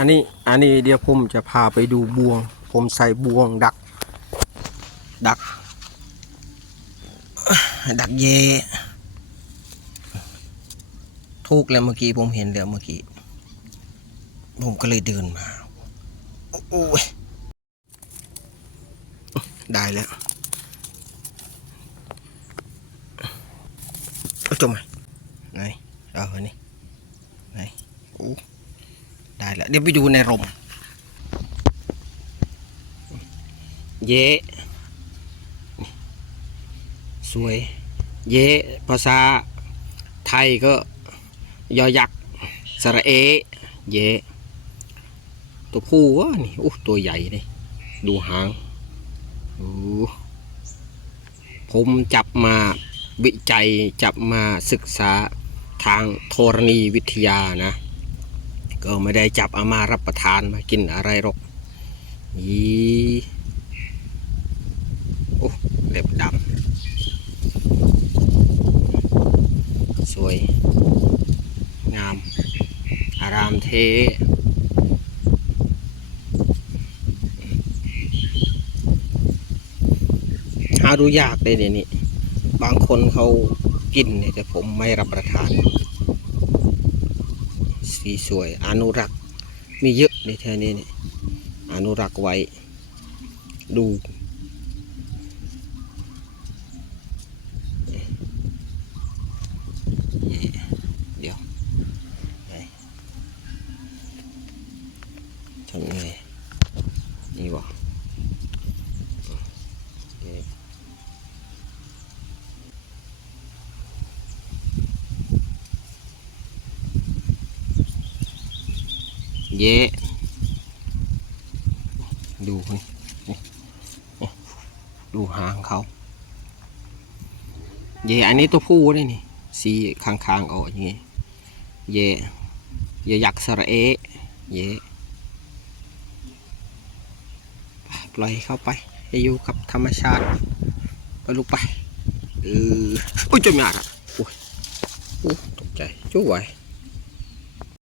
อันนี้อันนี้เดี๋ยวผมจะพาไปดูบวง ผมใส่บวงดัก ดัก ดักเยถูกแล้วเมื่อกี้ผมเห็นแล้วเมื่อกี้ ผมก็เลยเดินมาโอ้ยได้แล้วเอาจมไหนเอาอันนี้ไหนโอ้ ได้แล้วเดี๋ยวไปดูในร่มเย่สวย เยภาษาไทยก็ยอยักษ์สระเอ เย ตัวผู้วะนี่โอ้ตัวใหญ่เลยดูหางโอ้ผมจับมาวิจัยจับมาศึกษาทางธรณีวิทยานะ ก็ไม่ได้จับเอามารับประทานมากินอะไรหรอกนี่โอ้เล็บดำสวย งาม อารามเทหาดูยากเลยเดี๋ยวนี้ บางคนเขากินเนี่ยแต่ผมไม่รับประทาน สีสวยอนุรักษ์มีเยอะในแถวนี้เนี่ยอนุรักษ์ไว้ ดูเดี๋ยวไหนทำยังไงนี่วะโอเค เย้ดูนี่ดูหางเขา เย่อันนี้ตัวผู้เลยนี่สีคางๆออกอย่างงี้ เย่เย่ยักษ์สระเอ เยปล่อยเข้าไปให้อยู่กับธรรมชาติไปลูกไปเอออุ้ยจุ่มยากอะโอ้ยโอ้ตกใจจุ่ไว้